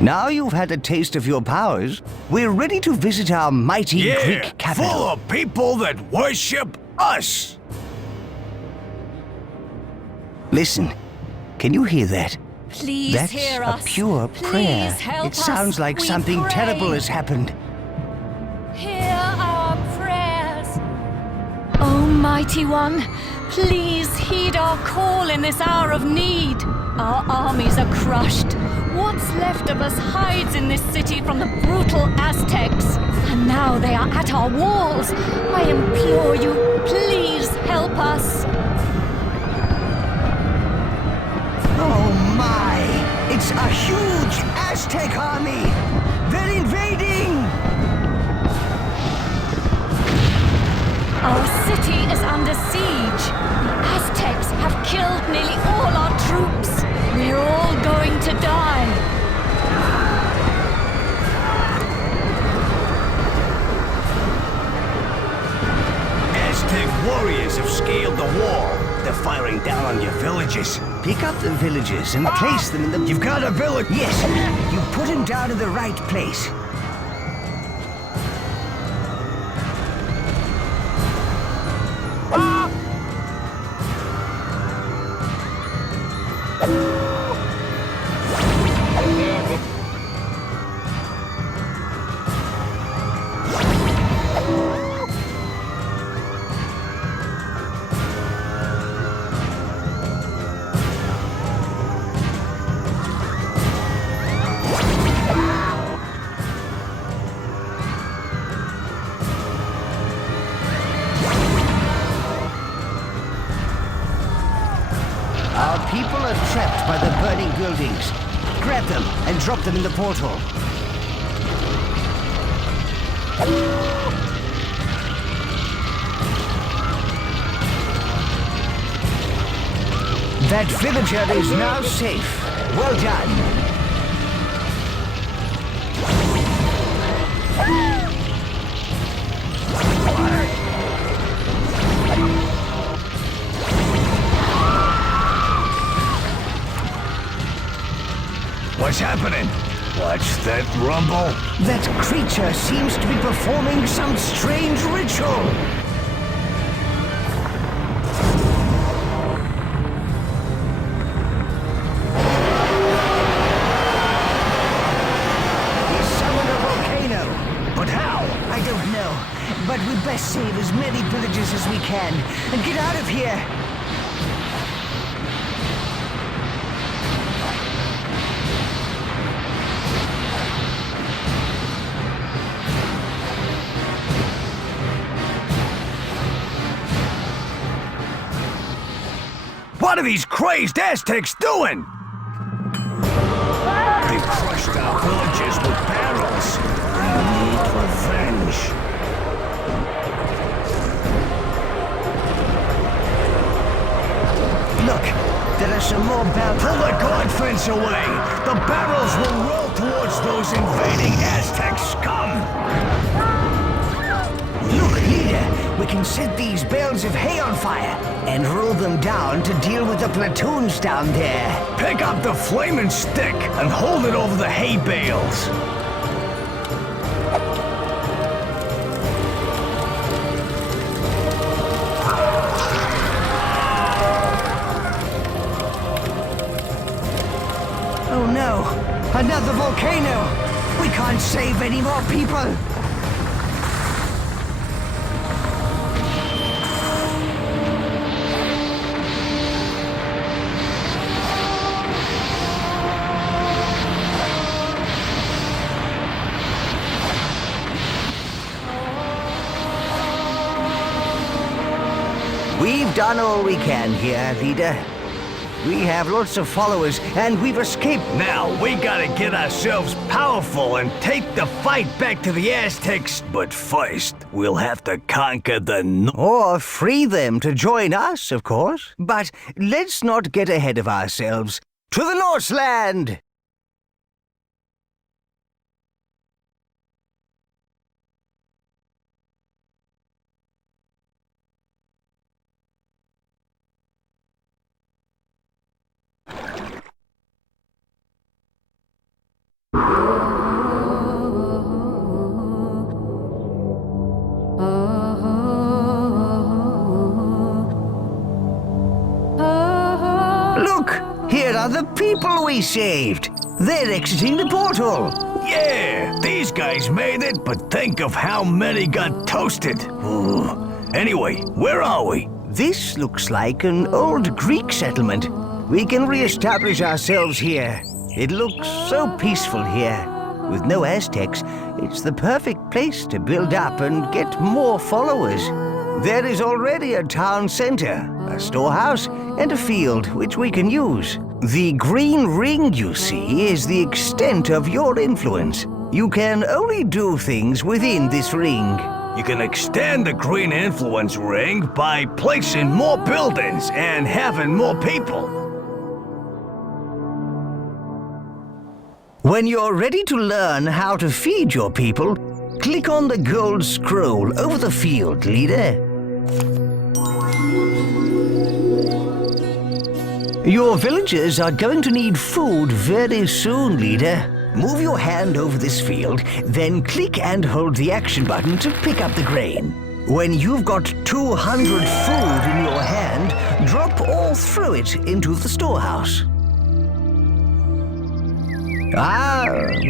Now you've had a taste of your powers, we're ready to visit our mighty Greek capital. Full of people that worship us! Listen, can you hear that? Please That's hear a us. pure Please prayer. help It sounds us, like we something pray. terrible has happened. Hear our prayers. Almighty One, please heed our call in this hour of need. Our armies are crushed. What's left of us hides in this city from the brutal Aztecs. And now they are at our walls. I implore you, please help us. Oh my! It's a huge Aztec army! They're invading! Our city is under siege. The Aztecs have killed nearly all our troops. We're all going to die. Aztec warriors have scaled the wall. They're firing down on your villages. Pick up the villages and place them in the... You've got a village? Yes, you put them down in the right place. Our people are trapped by the burning buildings. Grab them and drop them in the portal. That villager is now safe. Well done. What's happening? What's that rumble? That creature seems to be performing some strange ritual. He summoned a volcano. But how? I don't know, but we best save as many villages as we can and get out of here. What are these crazed Aztecs doing? They crushed our villages with barrels. They need revenge. Look, there are some more barrels. Pull the guard fence away. The barrels will roll towards those invading Aztec scum. Look, leader, we can set these bales of hay on fire and roll them down to deal with the platoons down there. Pick up the flaming stick and hold it over the hay bales. Oh no, another volcano! We can't save any more people! We've done all we can here, leader. We have lots of followers, and we've escaped. Now, we gotta get ourselves powerful and take the fight back to the Aztecs. But first, we'll have to conquer the Or free them to join us, of course. But let's not get ahead of ourselves. To the Norseland! Look, here are the people we saved. They're exiting the portal. Yeah, these guys made it, but think of how many got toasted. Ooh. Anyway, where are we? This looks like an old Greek settlement. We can re-establish ourselves here. It looks so peaceful here. With no Aztecs, it's the perfect place to build up and get more followers. There is already a town center, a storehouse, and a field which we can use. The green ring you see is the extent of your influence. You can only do things within this ring. You can extend the green influence ring by placing more buildings and having more people. When you're ready to learn how to feed your people, click on the gold scroll over the field, leader. Your villagers are going to need food very soon, leader. Move your hand over this field, then click and hold the action button to pick up the grain. When you've got 200 food in your hand, drop all through it into the storehouse.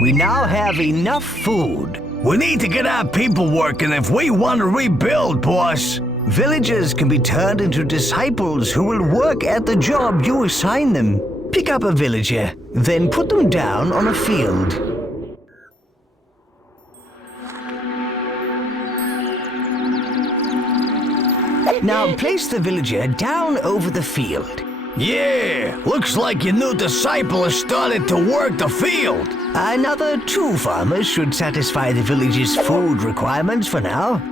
We now have enough food. We need to get our people working if we want to rebuild, boss. Villagers can be turned into disciples who will work at the job you assign them. Pick up a villager, then put them down on a field. Now place the villager down over the field. Yeah, looks like your new disciple has started to work the field. Another 2 farmers should satisfy the village's food requirements for now.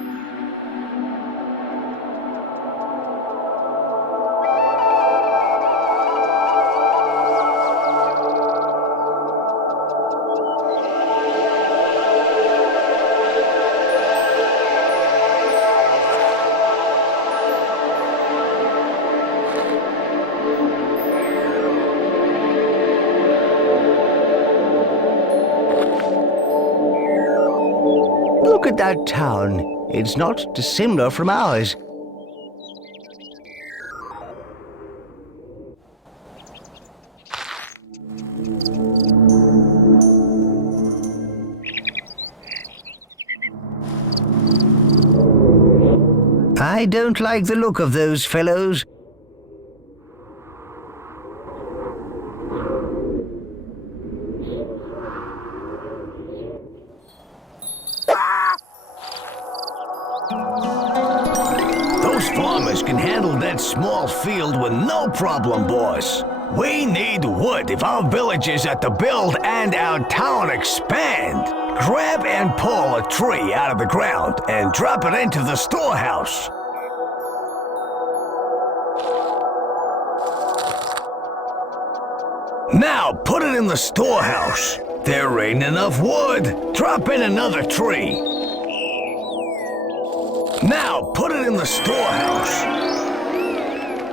Look at that town. It's not dissimilar from ours. I don't like the look of those fellows. Those farmers can handle that small field with no problem, boss. We need wood if our villages are to build and our town expand. Grab and pull a tree out of the ground and drop it into the storehouse. Now put it in the storehouse. There ain't enough wood. Drop in another tree. Now put it in the storehouse.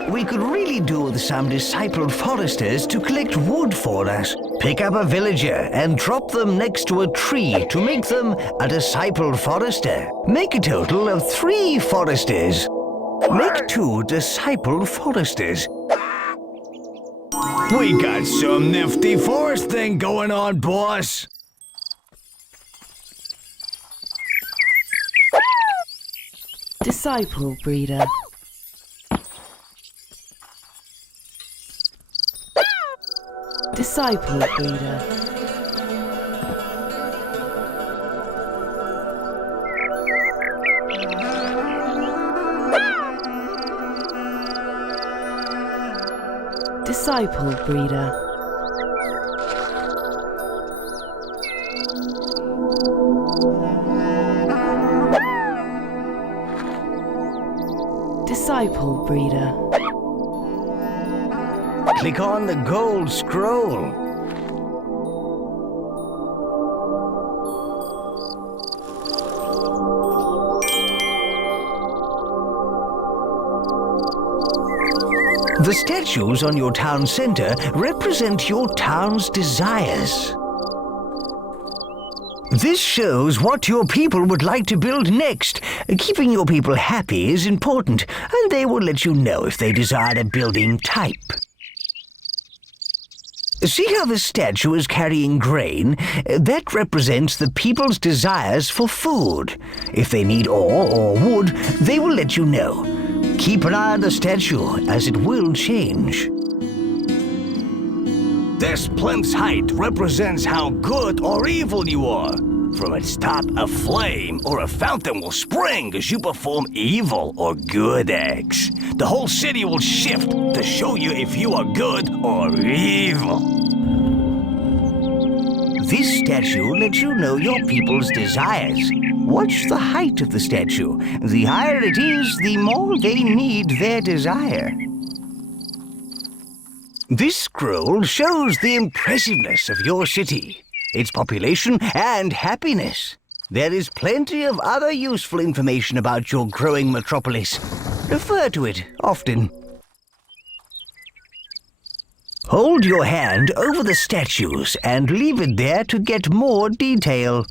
We could really do with some discipled foresters to collect wood for us. Pick up a villager and drop them next to a tree to make them a discipled forester. Make a total of 3 foresters. Make 2 discipled foresters. We got some nifty forest thing going on, boss. Disciple breeder. Disciple breeder. Disciple breeder. Disciple breeder. Click on the gold scroll. The statues on your town center represent your town's desires. This shows what your people would like to build next. Keeping your people happy is important, and they will let you know if they desire a building type. See how the statue is carrying grain? That represents the people's desires for food. If they need ore or wood, they will let you know. Keep an eye on the statue, as it will change. This plinth's height represents how good or evil you are. From its top, a flame or a fountain will spring as you perform evil or good acts. The whole city will shift to show you if you are good or evil. This statue lets you know your people's desires. Watch the height of the statue. The higher it is, the more they need their desire. This scroll shows the impressiveness of your city, its population and happiness. There is plenty of other useful information about your growing metropolis. Refer to it often. Hold your hand over the statues and leave it there to get more detail.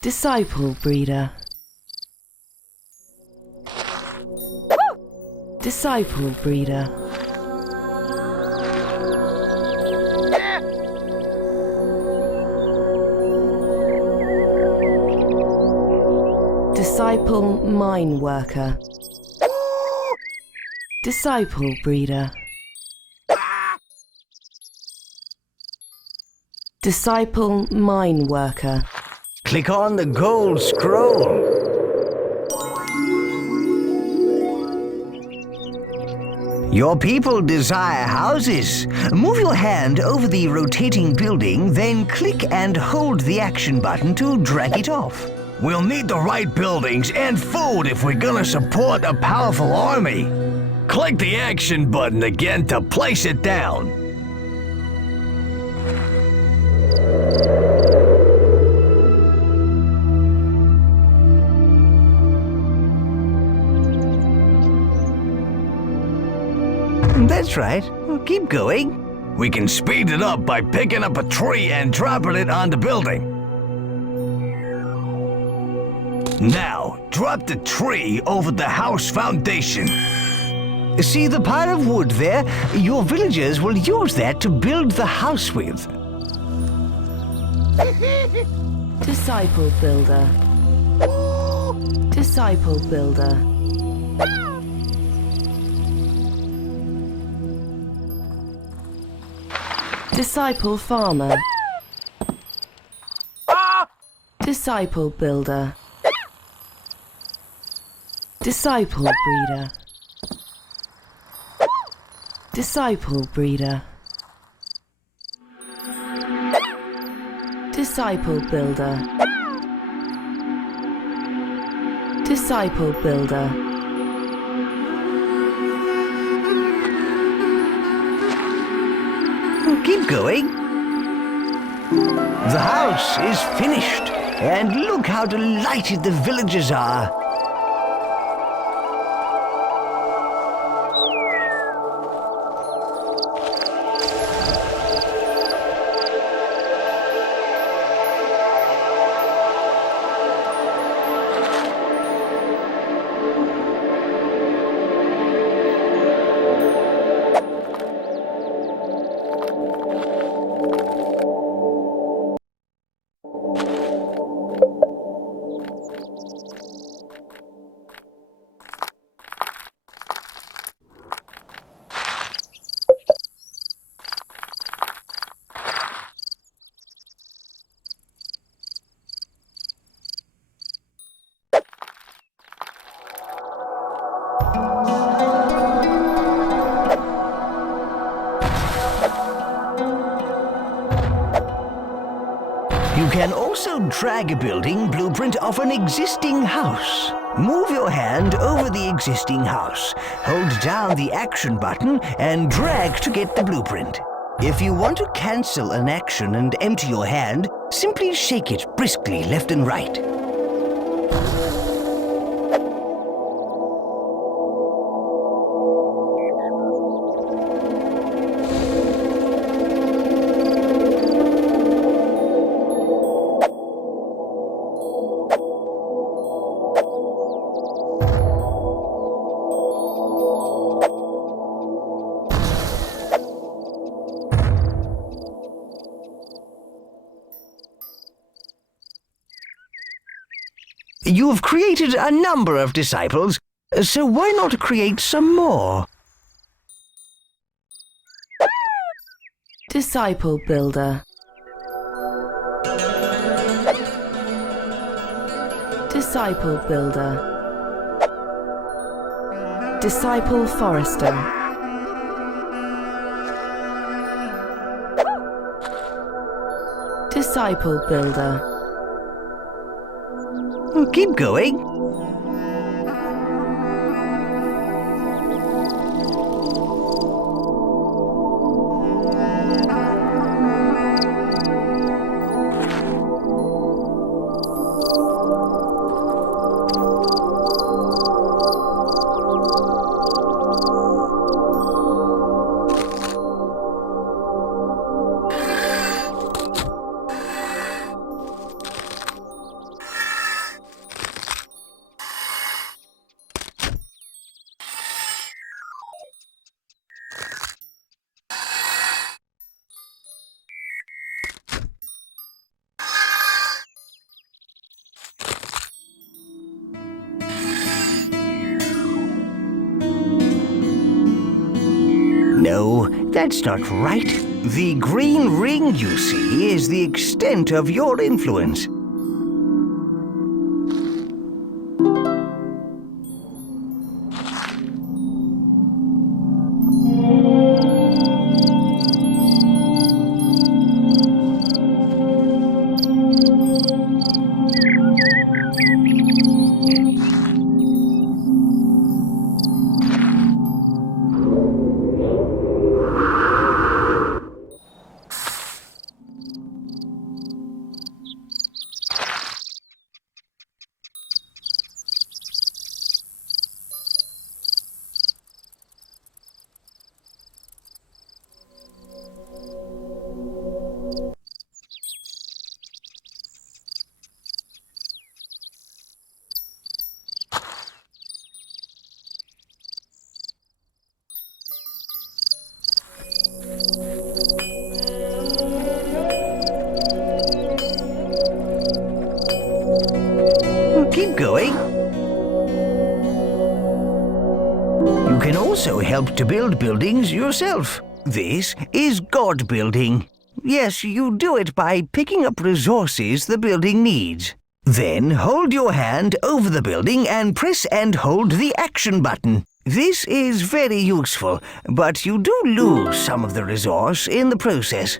Disciple breeder. Disciple breeder. Disciple mine worker. Disciple breeder. Disciple mine worker. Click on the gold scroll. Your people desire houses. Move your hand over the rotating building, then click and hold the action button to drag it off. We'll need the right buildings and food if we're gonna support a powerful army. Click the action button again to place it down. That's right. Keep going. We can speed it up by picking up a tree and dropping it on the building. Now, drop the tree over the house foundation. See the pile of wood there? Your villagers will use that to build the house with. Disciple builder. Disciple builder. Disciple farmer. Disciple builder. Disciple breeder. Disciple breeder. Disciple builder. Disciple builder. Keep going. The house is finished, and look how delighted the villagers are. You can also drag a building blueprint of an existing house. Move your hand over the existing house. Hold down the action button and drag to get the blueprint. If you want to cancel an action and empty your hand, simply shake it briskly left and right. You have created a number of disciples, so why not create some more? Disciple builder. Disciple builder. Disciple forester. Disciple builder. Keep going. No, that's not right. The green ring you see is the extent of your influence. Keep going. You can also help to build buildings yourself. This is God building. Yes, you do it by picking up resources the building needs. Then hold your hand over the building and press and hold the action button. This is very useful, but you do lose some of the resource in the process.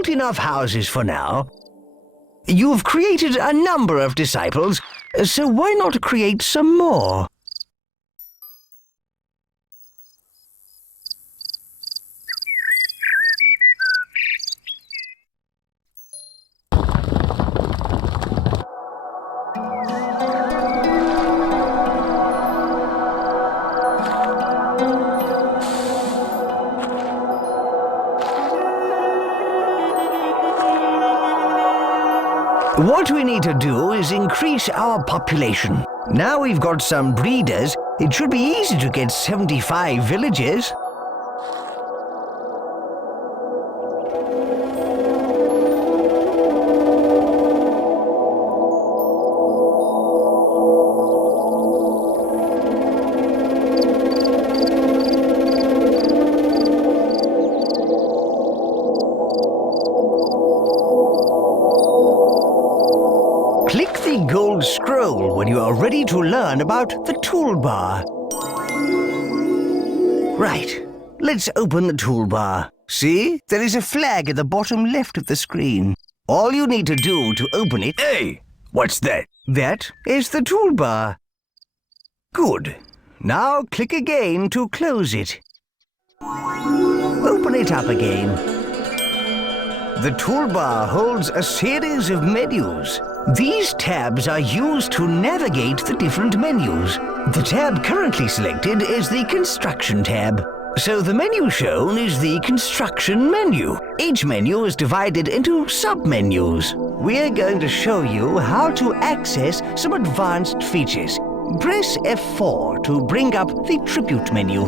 built enough houses for now. You've created a number of disciples, so why not create some more? What we need to do is increase our population. Now we've got some breeders, it should be easy to get 75 villagers. Click the gold scroll when you are ready to learn about the toolbar. Right, let's open the toolbar. See, there is a flag at the bottom left of the screen. All you need to do to open it... Hey, what's that? That is the toolbar. Good. Now click again to close it. Open it up again. The toolbar holds a series of menus. These tabs are used to navigate the different menus. The tab currently selected is the Construction tab. So the menu shown is the Construction menu. Each menu is divided into sub-menus. We're going to show you how to access some advanced features. Press F4 to bring up the Tribute menu.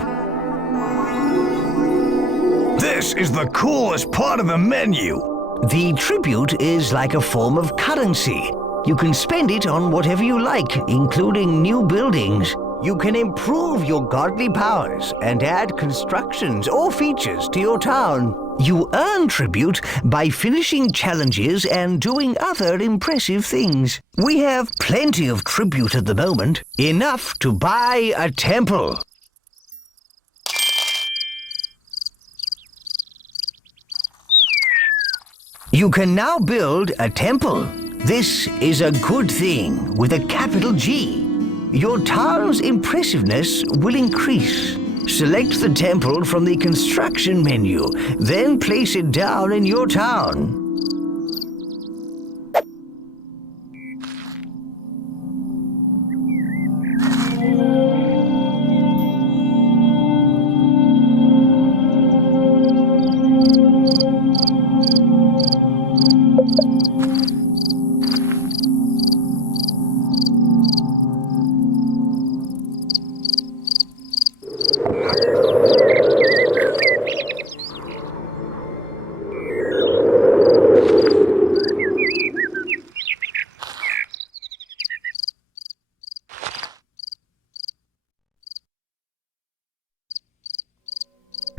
This is the coolest part of the menu. The tribute is like a form of currency. You can spend it on whatever you like, including new buildings. You can improve your godly powers and add constructions or features to your town. You earn tribute by finishing challenges and doing other impressive things. We have plenty of tribute at the moment, enough to buy a temple. You can now build a temple. This is a good thing with a capital G. Your town's impressiveness will increase. Select the temple from the Construction menu, then place it down in your town.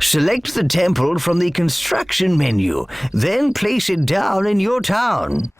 Select the temple from the Construction menu, then place it down in your town.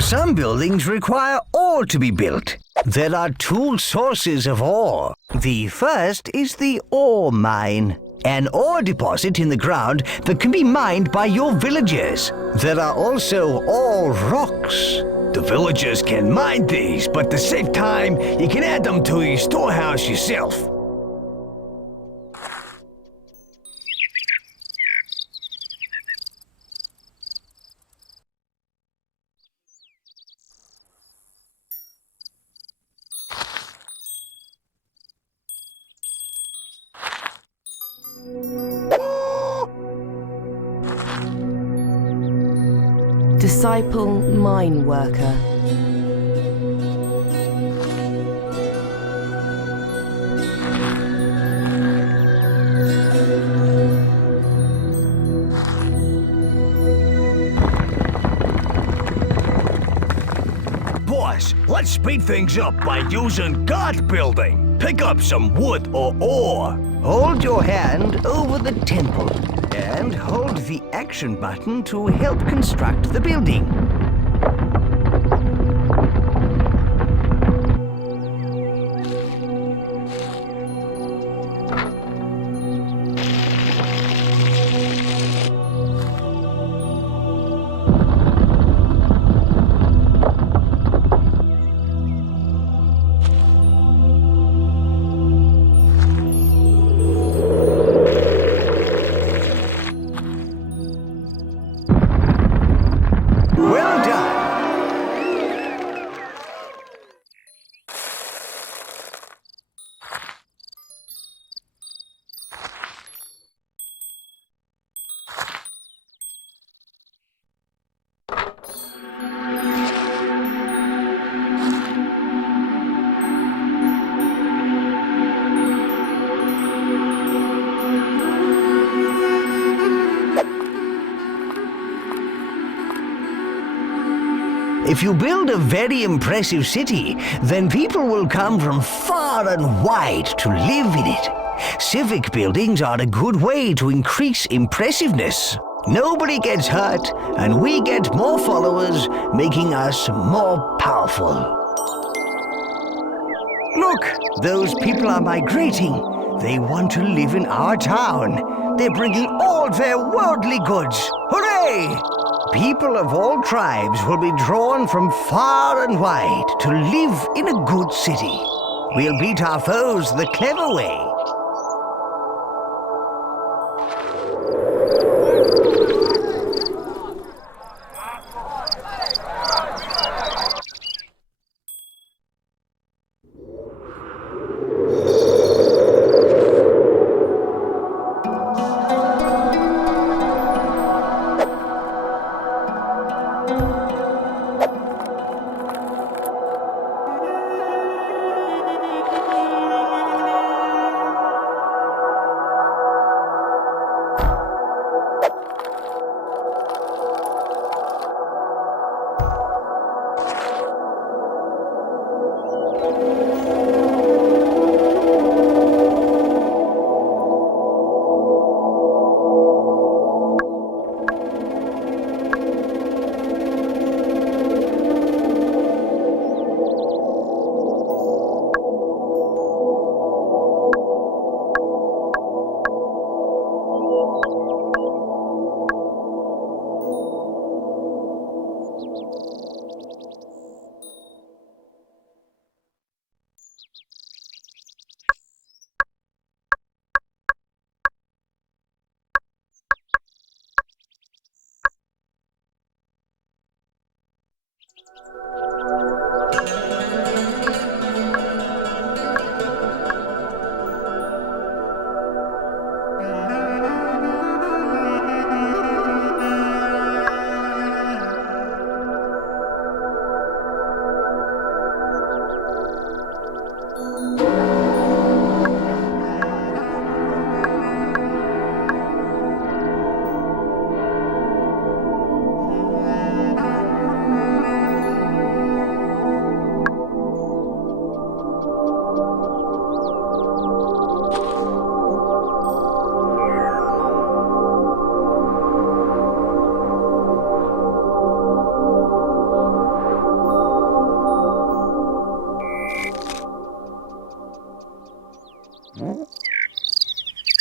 Some buildings require ore to be built. There are two sources of ore. The first is the ore mine, an ore deposit in the ground that can be mined by your villagers. There are also ore rocks. The villagers can mine these, but to save time, you can add them to your storehouse yourself. Disciple mine worker. Let's speed things up by using God building. Pick up some wood or ore. Hold your hand over the temple and hold the action button to help construct the building. Well done. If you build a very impressive city, then people will come from far and wide to live in it. Civic buildings are a good way to increase impressiveness. Nobody gets hurt, and we get more followers, making us more powerful. Look, those people are migrating. They want to live in our town. They're bringing all their worldly goods. Hooray! People of all tribes will be drawn from far and wide to live in a good city. We'll beat our foes the clever way.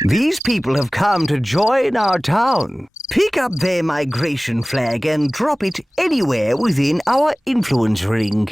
These people have come to join our town. Pick up their migration flag and drop it anywhere within our influence ring.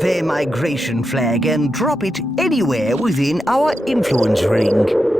Their migration flag and drop it anywhere within our influence ring.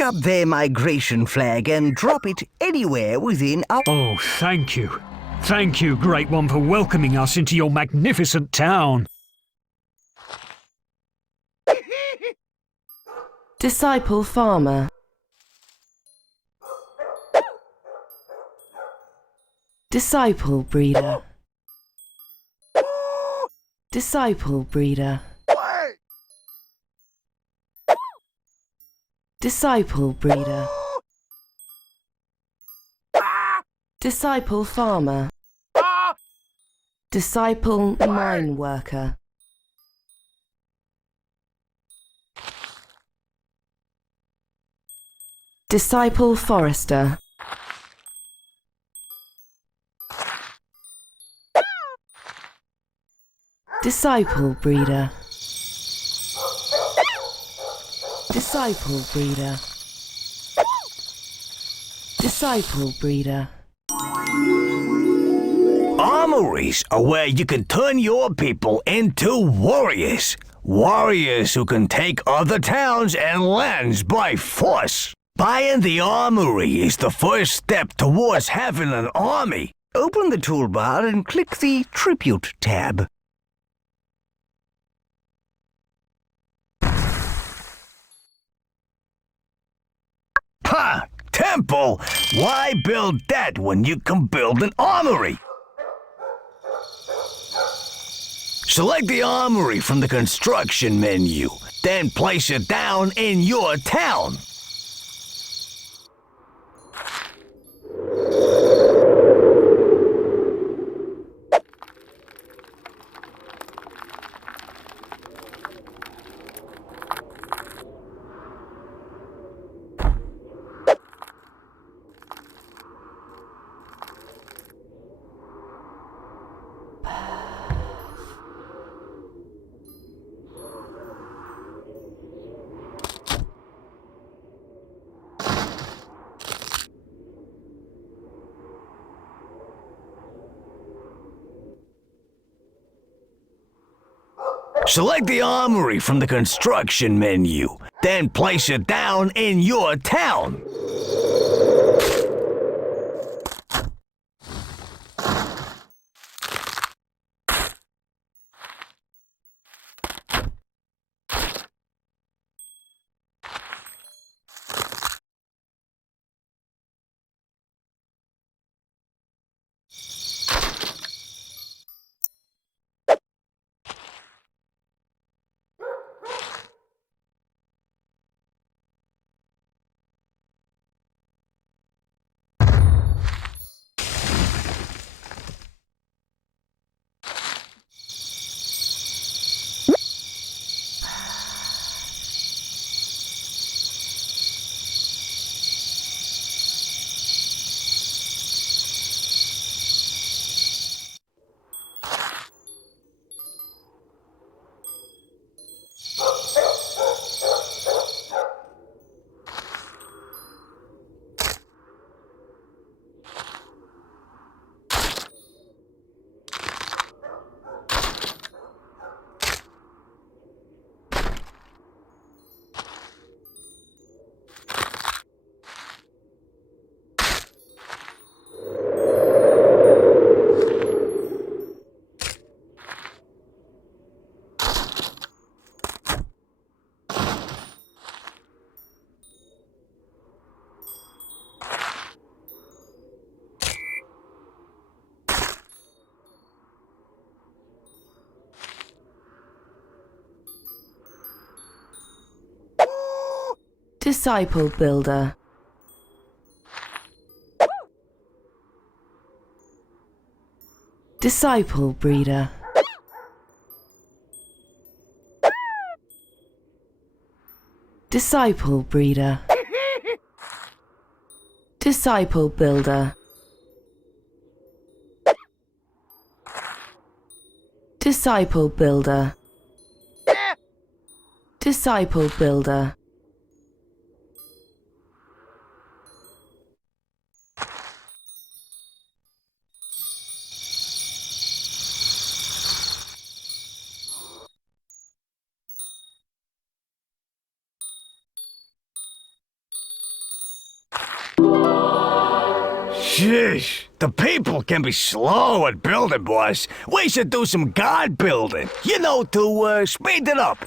Pick up their migration flag and drop it anywhere within our... Oh, thank you. Thank you, Great One, for welcoming us into your magnificent town. Disciple farmer. Disciple breeder. Disciple breeder. Disciple breeder. Disciple farmer. Disciple mine worker. Disciple forester. Disciple breeder. Disciple breeder. Disciple breeder. Armories are where you can turn your people into warriors. Warriors who can take other towns and lands by force. Buying the armory is the first step towards having an army. Open the toolbar and click the Tribute tab. Ha! Temple? Why build that when you can build an armory? Select the armory from the construction menu, then place it down in your town. Select the armory from the construction menu, then place it down in your town. Disciple builder. Disciple breeder. Disciple breeder. Disciple builder. Disciple builder. Disciple builder. Sheesh. The people can be slow at building, boss. We should do some guard building. You know, to speed it up.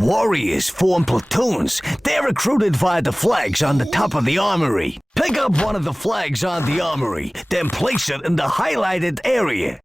Warriors form platoons. They're recruited via the flags on the top of the armory. Pick up one of the flags on the armory, then place it in the highlighted area.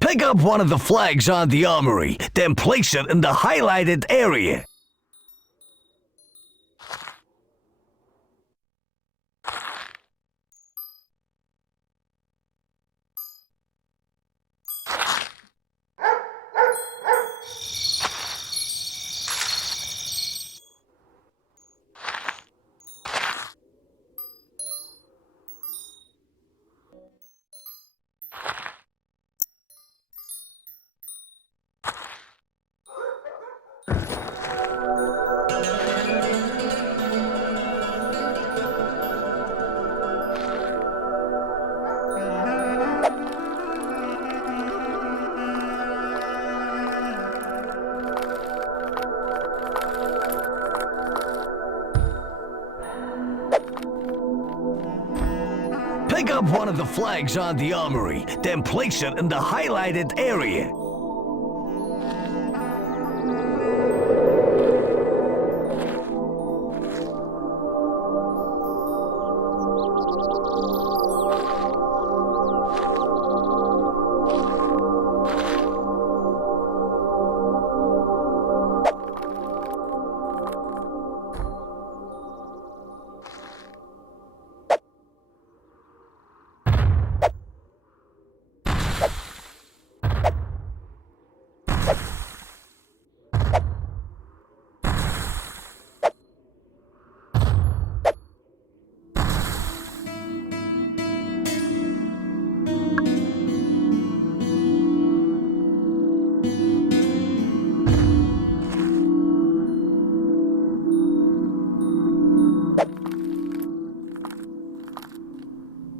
Pick up one of the flags on the armory, then place it in the highlighted area. Pick up one of the flags on the armory, then place it in the highlighted area.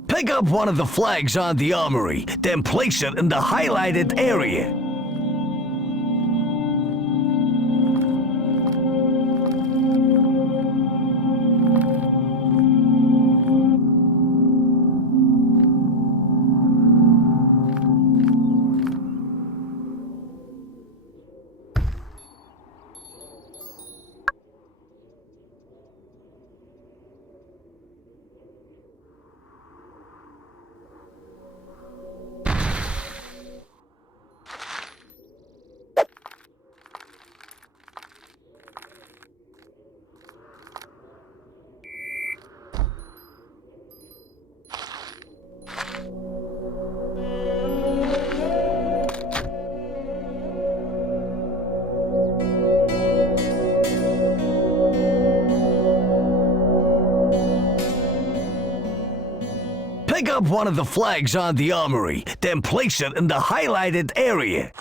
Pick up one of the flags on the armory, then place it in the highlighted area. Pick up one of the flags on the armory, then place it in the highlighted area.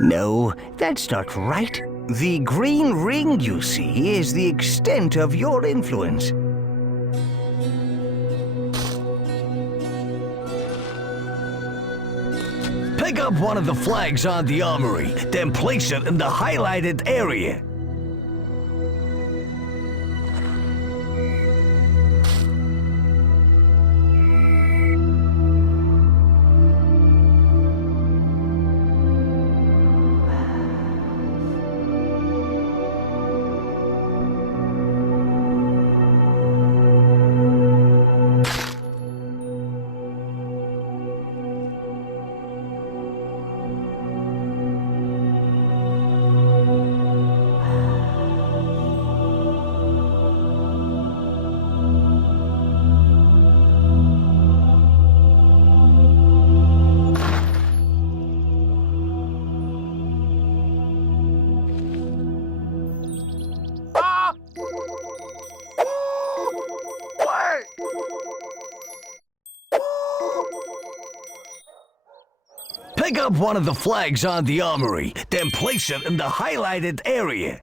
No, that's not right. The green ring you see is the extent of your influence. Pick up one of the flags on the armory, then place it in the highlighted area. Pick up one of the flags on the armory, then place it in the highlighted area.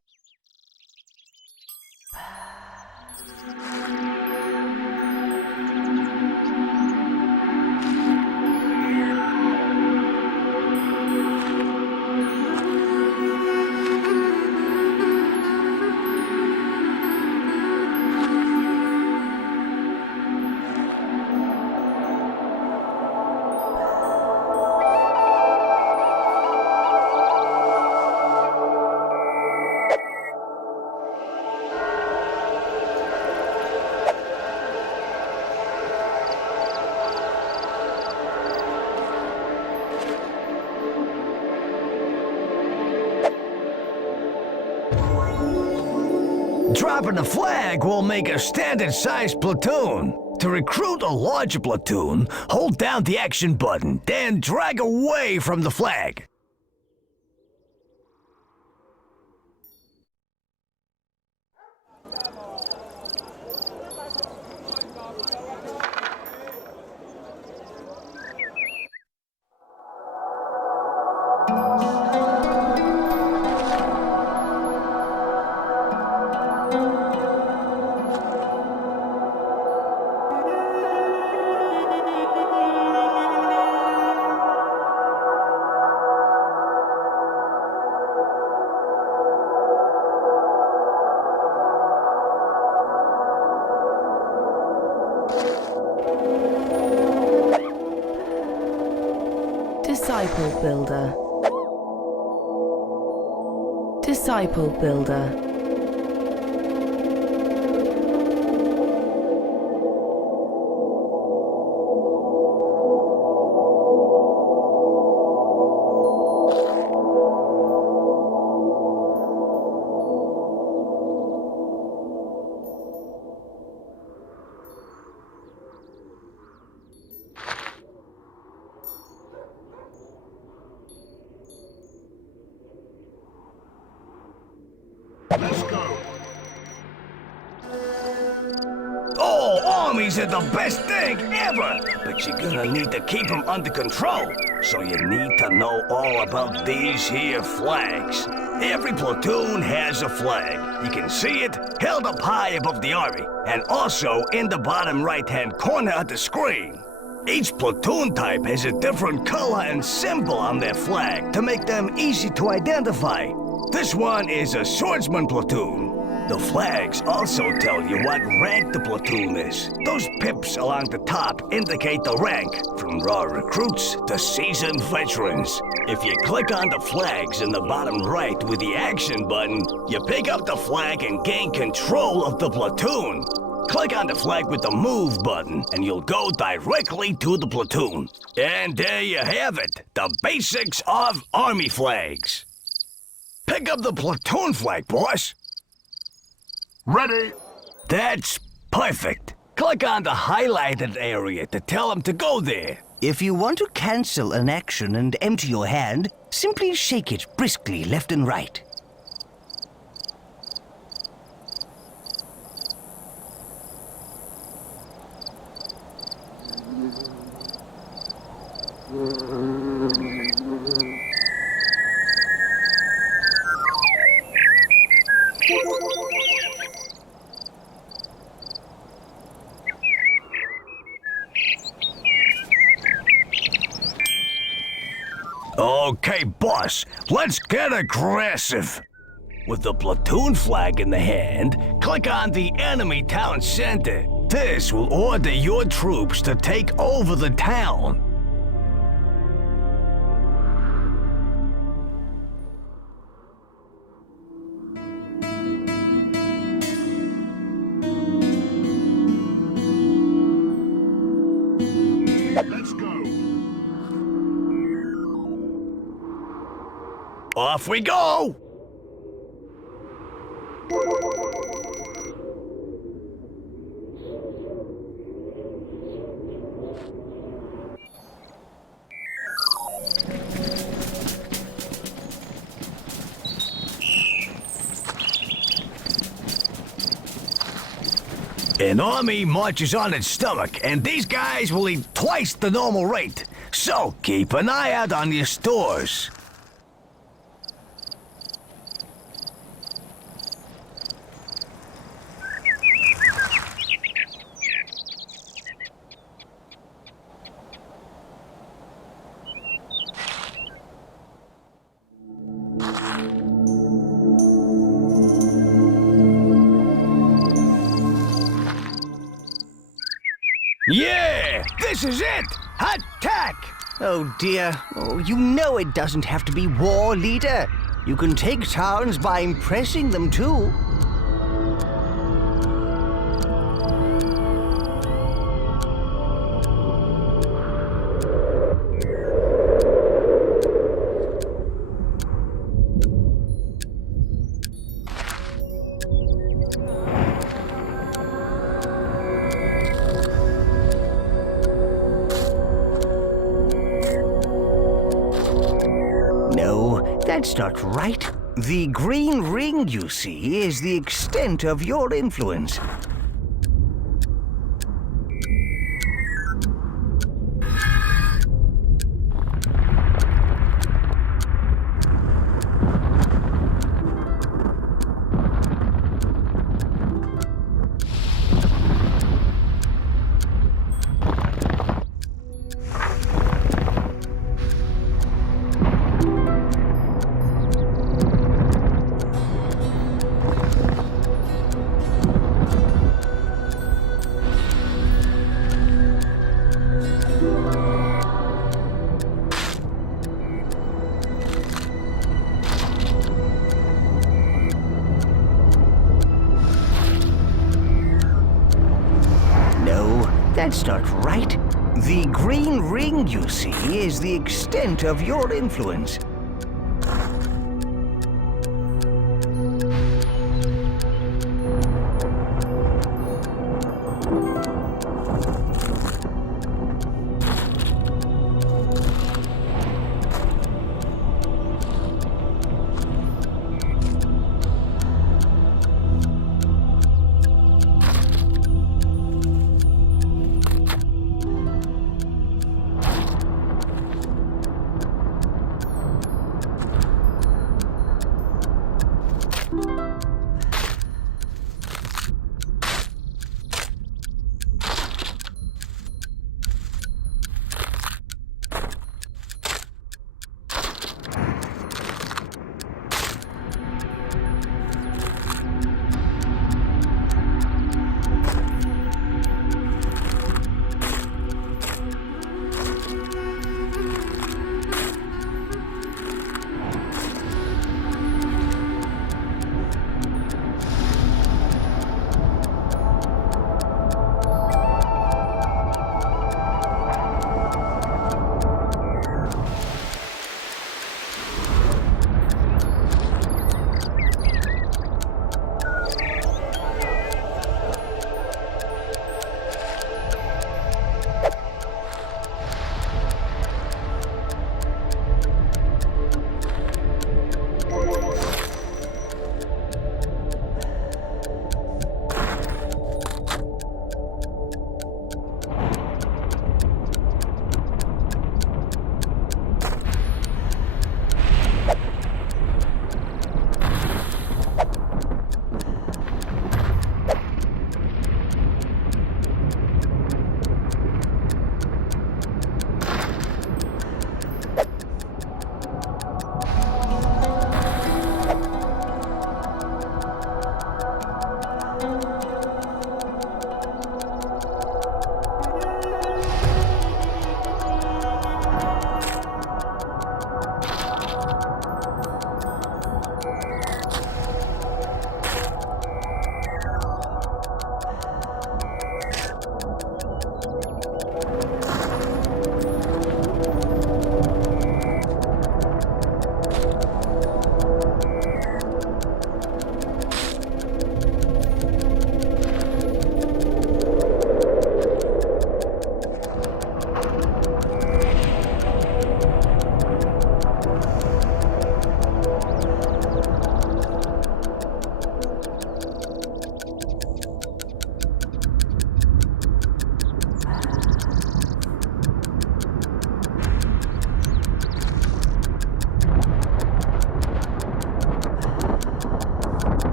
Dropping a flag will make a standard-sized platoon. To recruit a larger platoon, hold down the action button, then drag away from the flag. Disciple Builder. Disciple Builder. Oh, armies are the best thing ever! But you're gonna need to keep them under control. So you need to know all about these here flags. Every platoon has a flag. You can see it held up high above the army, and also in the bottom right-hand corner of the screen. Each platoon type has a different color and symbol on their flag to make them easy to identify. This one is a swordsman platoon. The flags also tell you what rank the platoon is. Those pips along the top indicate the rank, from raw recruits to seasoned veterans. If you click on the flags in the bottom right with the action button, you pick up the flag and gain control of the platoon. Click on the flag with the move button and you'll go directly to the platoon. And there you have it, the basics of army flags. Pick up the platoon flag, boss. Ready! That's perfect. Click on the highlighted area to tell them to go there. If you want to cancel an action and empty your hand, simply shake it briskly left and right. Okay, boss, let's get aggressive. With the platoon flag in the hand, click on the enemy town center. This will order your troops to take over the town. Let's go. Off we go! An army marches on its stomach, and these guys will eat twice the normal rate. So keep an eye out on your stores. Yeah! This is it! Attack! Oh dear. Oh, you know it doesn't have to be war, leader. You can take towns by impressing them too. No, that's not right. The green ring, you see, is the extent of your influence. That's not right. The green ring, you see, is the extent of your influence.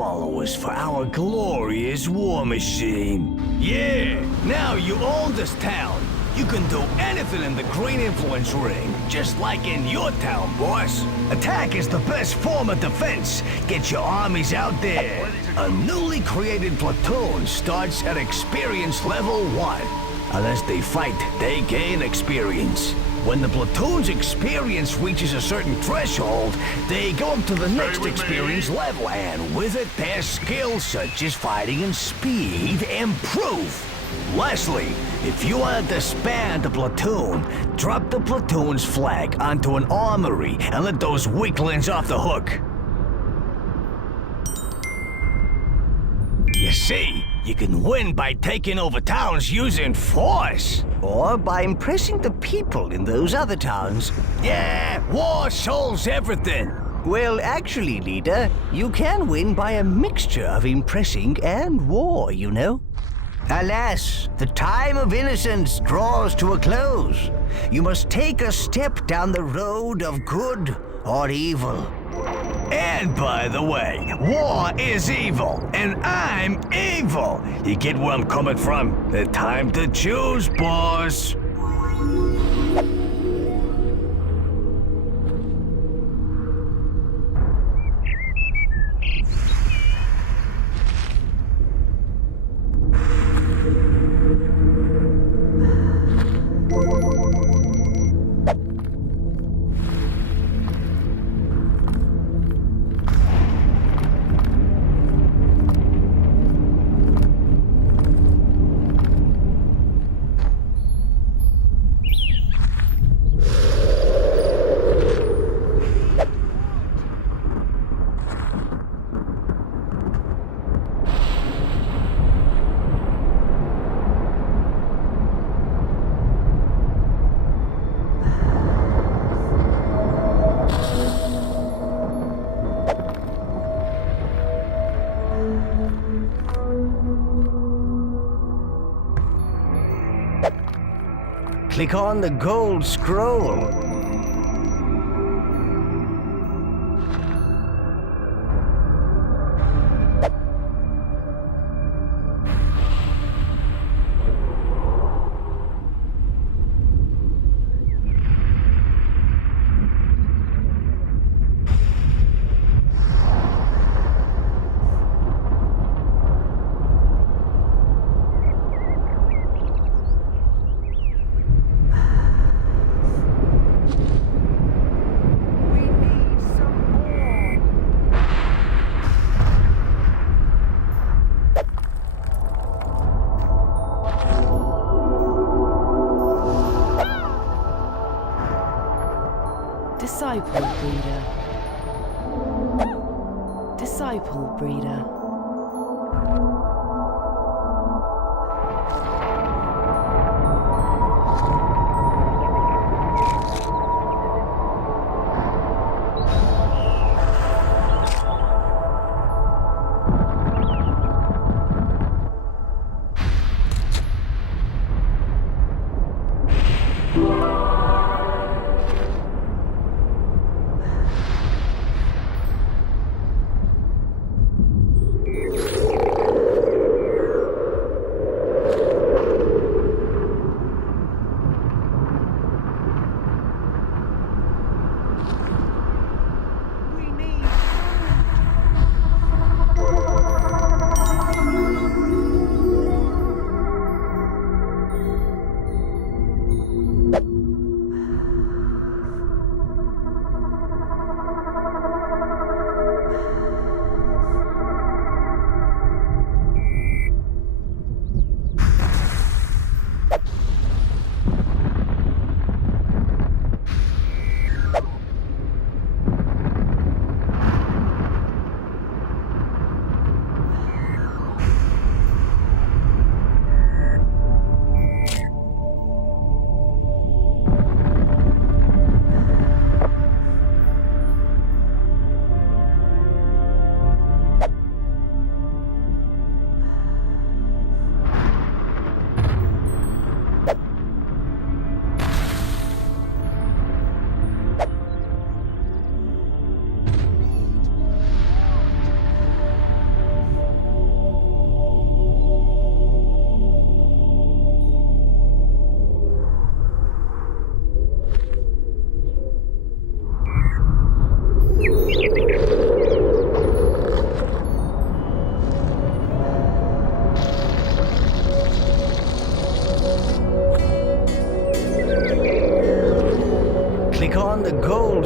followers for our glorious war machine. Yeah, now you own this town. You can do anything in the Green Influence Ring, just like in your town, boss. Attack is the best form of defense. Get your armies out there. A newly created platoon starts at experience level 1. Unless they fight, they gain experience. When the platoon's experience reaches a certain threshold, they go up to the next experience level, and with it, their skills such as fighting and speed improve. Lastly, if you want to disband the platoon, drop the platoon's flag onto an armory and let those weaklings off the hook. You see, you can win by taking over towns using force. Or by impressing the people in those other towns. Yeah, war solves everything. Well, actually, leader, you can win by a mixture of impressing and war, you know. Alas, the time of innocence draws to a close. You must take a step down the road of good or evil. And by the way, war is evil, and I'm evil. You get where I'm coming from? The time to choose, boss. Click on the gold scroll. Disciple breeder. Disciple breeder.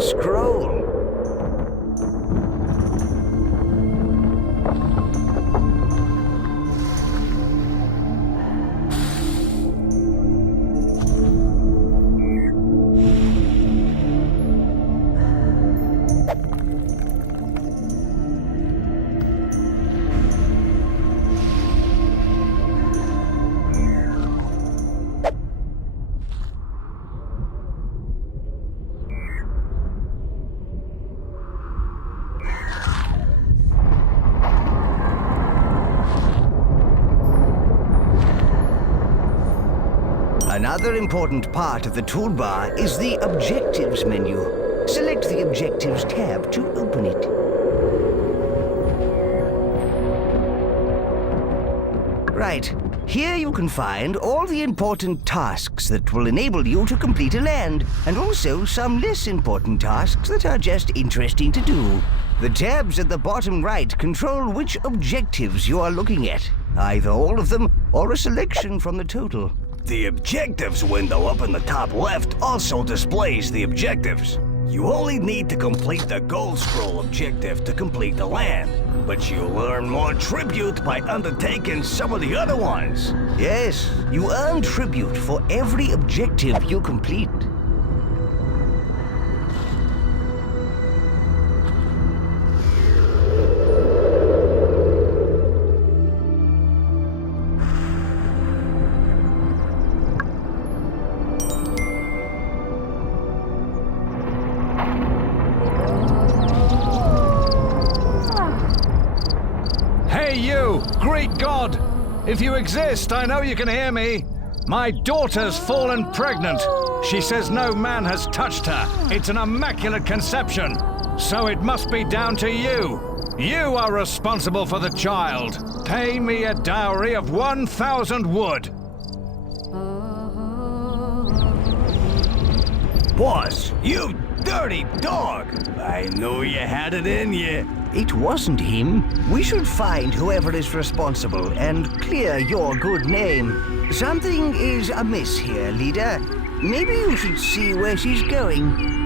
scroll. Another important part of the toolbar is the Objectives menu. Select the Objectives tab to open it. Right. Here you can find all the important tasks that will enable you to complete a land, and also some less important tasks that are just interesting to do. The tabs at the bottom right control which objectives you are looking at, either all of them or a selection from the total. The Objectives window up in the top left also displays the objectives. You only need to complete the Gold Scroll objective to complete the land, but you'll earn more tribute by undertaking some of the other ones. Yes, you earn tribute for every objective you complete. Hey you, Greek god! If you exist, I know you can hear me. My daughter's fallen pregnant. She says no man has touched her. It's an immaculate conception. So it must be down to you. You are responsible for the child. Pay me a dowry of 1,000 wood. Boss, you dirty dog! I knew you had it in you. It wasn't him. We should find whoever is responsible and clear your good name. Something is amiss here, leader. Maybe you should see where she's going.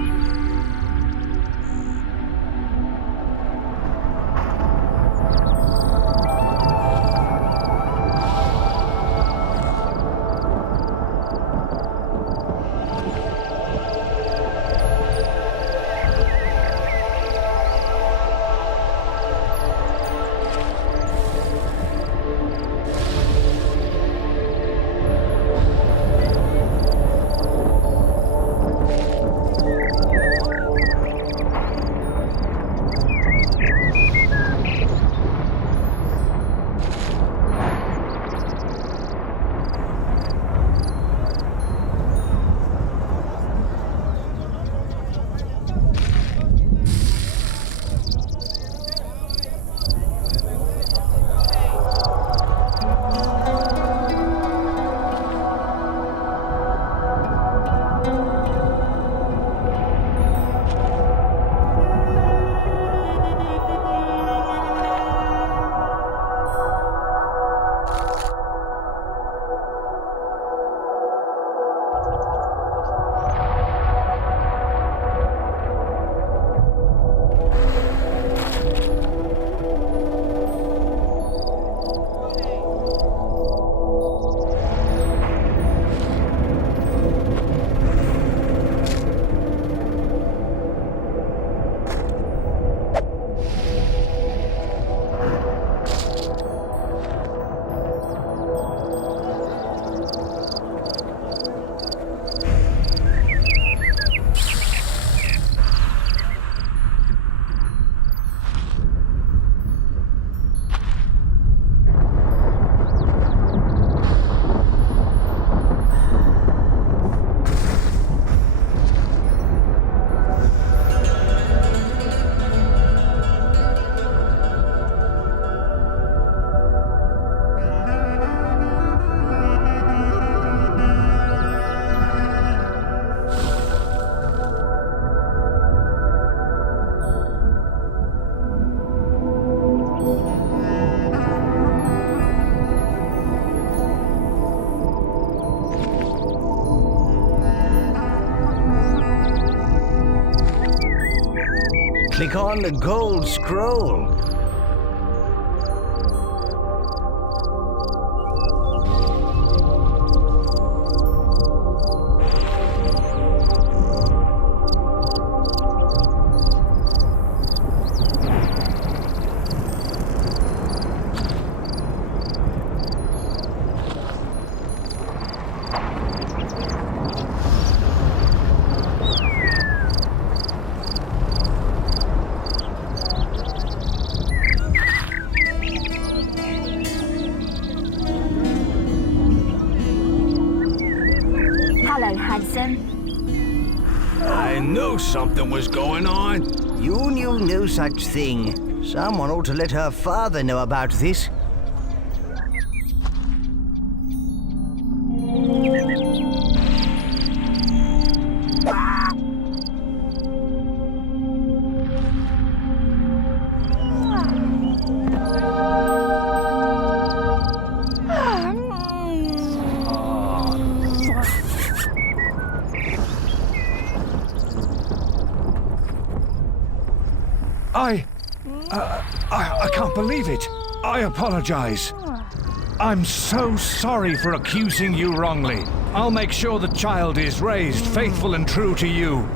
click on the gold scroll. Hello, handsome. I knew something was going on. You knew no such thing. Someone ought to let her father know about this. I can't believe it. I apologize. I'm so sorry for accusing you wrongly. I'll make sure the child is raised faithful and true to you.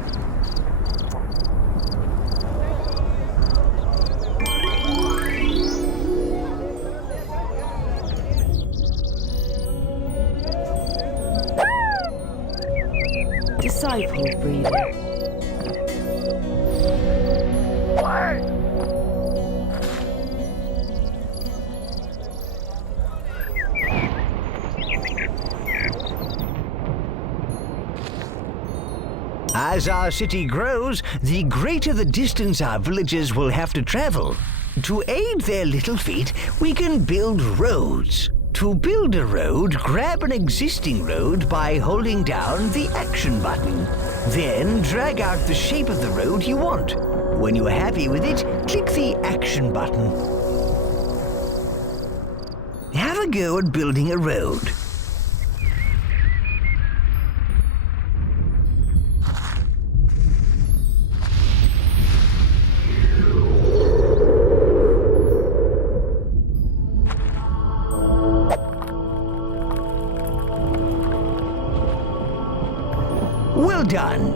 Disciple breeder. As our city grows, the greater the distance our villagers will have to travel. To aid their little feet, we can build roads. To build a road, grab an existing road by holding down the action button. Then drag out the shape of the road you want. When you are happy with it, click the action button. Have a go at building a road. Well done.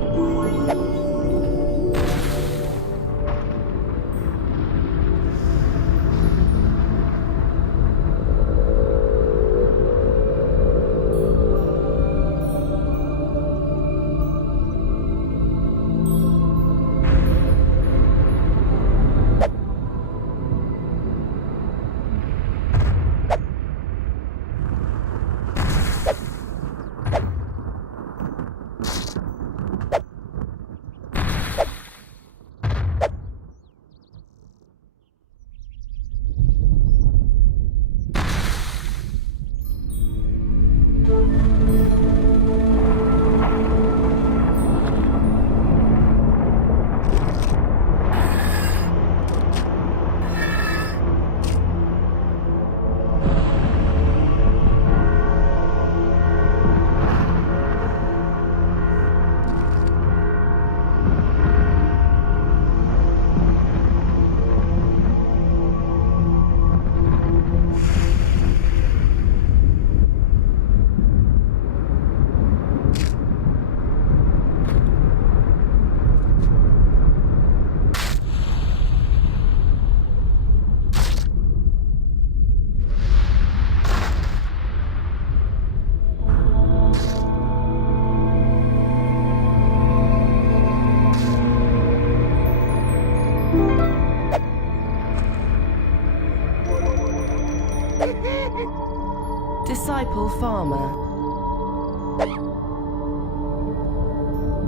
Disciple farmer.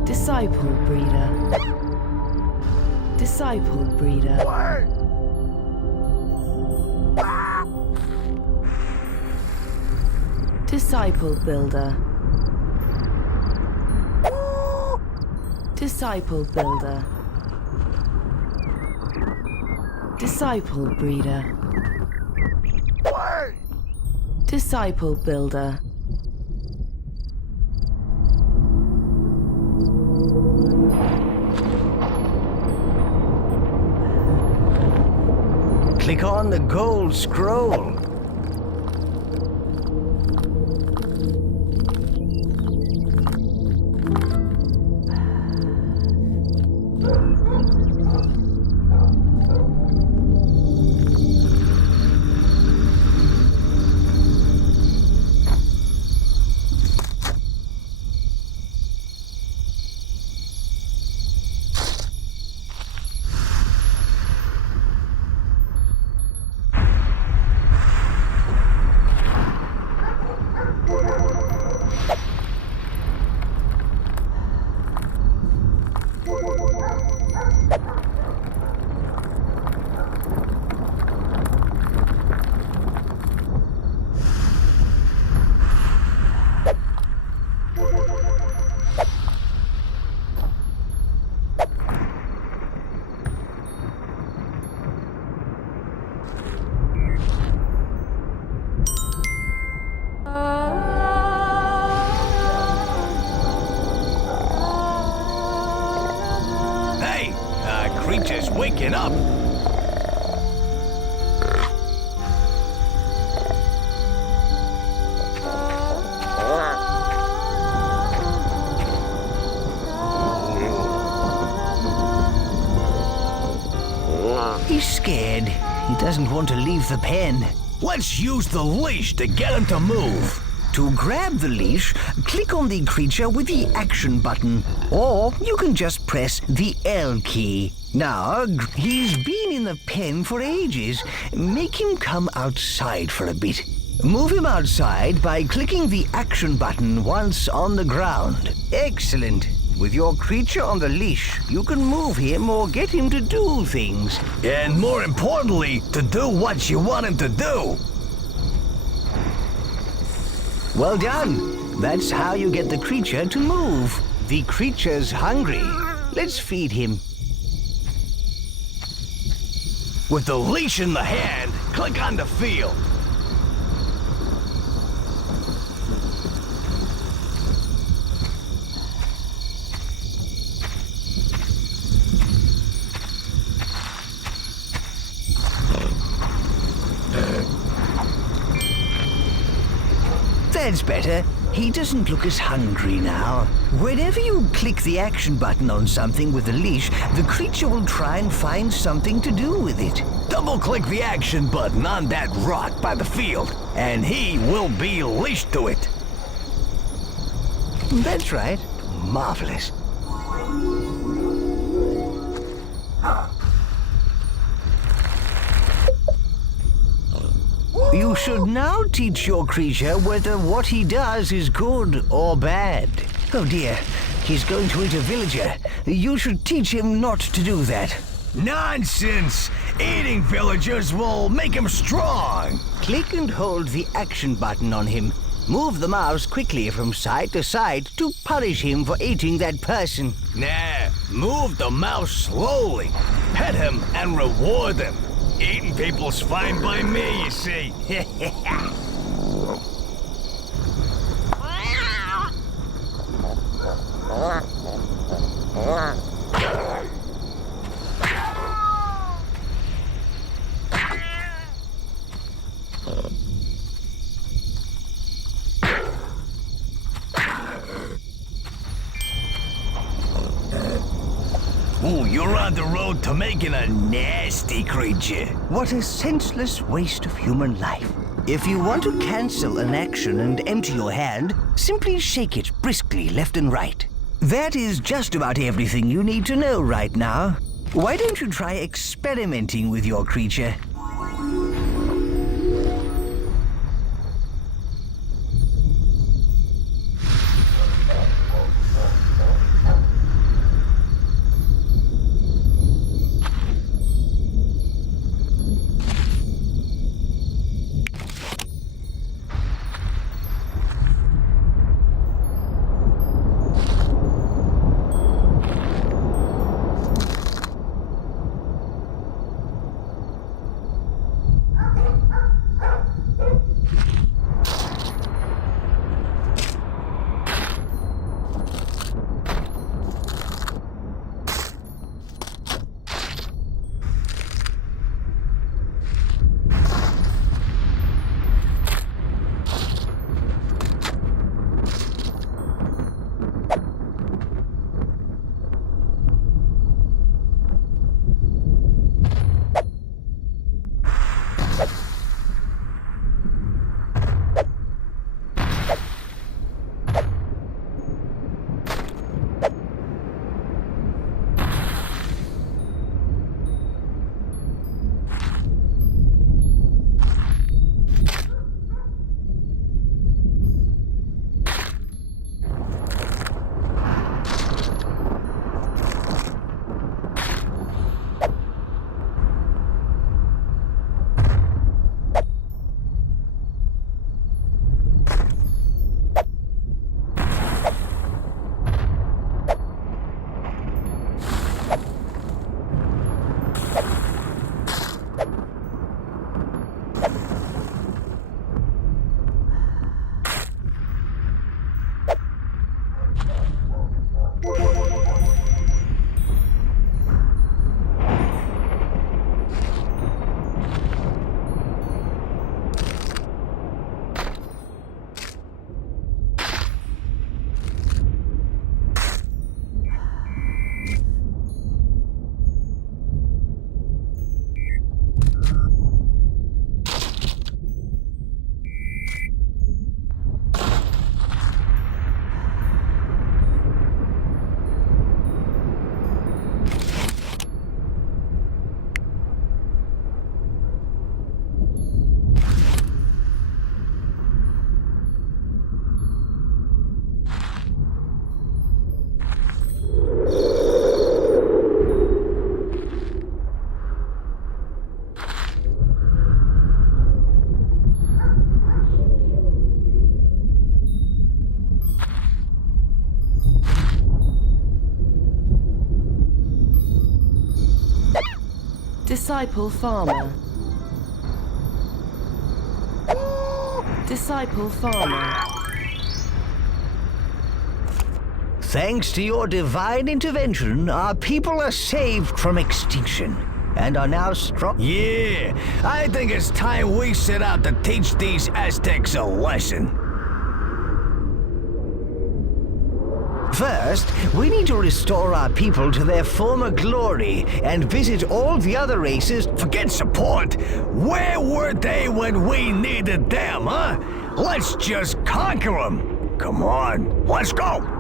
Disciple breeder. Disciple breeder. Disciple builder. Disciple builder. Disciple breeder. Disciple builder. click on the gold scroll. Hey, creature's waking up. He's scared. He doesn't want to leave the pen. Let's use the leash to get him to move. To grab the leash, click on the creature with the action button, or you can just press the L key. Now, he's been in the pen for ages. Make him come outside for a bit. Move him outside by clicking the action button once on the ground. Excellent. With your creature on the leash, you can move him or get him to do things. And more importantly, to do what you want him to do. Well done. That's how you get the creature to move. The creature's hungry. Let's feed him. With the leash in the hand, click on the field. That's better. He doesn't look as hungry now. Whenever you click the action button on something with a leash, the creature will try and find something to do with it. Double-click the action button on that rock by the field, and he will be leashed to it. That's right. Marvelous. You should now teach your creature whether what he does is good or bad. Oh dear, he's going to eat a villager. You should teach him not to do that. Nonsense! Eating villagers will make him strong! Click and hold the action button on him. Move the mouse quickly from side to side to punish him for eating that person. Nah, move the mouse slowly. Pet him and reward him. Eating people's fine by me, you see. Ooh, you're on the road to making a nasty creature. What a senseless waste of human life. If you want to cancel an action and empty your hand, simply shake it briskly left and right. That is just about everything you need to know right now. Why don't you try experimenting with your creature? Disciple farmer. Disciple farmer. Thanks to your divine intervention, our people are saved from extinction and are now strong. Yeah, I think it's time we set out to teach these Aztecs a lesson. First, we need to restore our people to their former glory and visit all the other races. Forget support. Where were they when we needed them, huh? Let's just conquer them. Come on, let's go.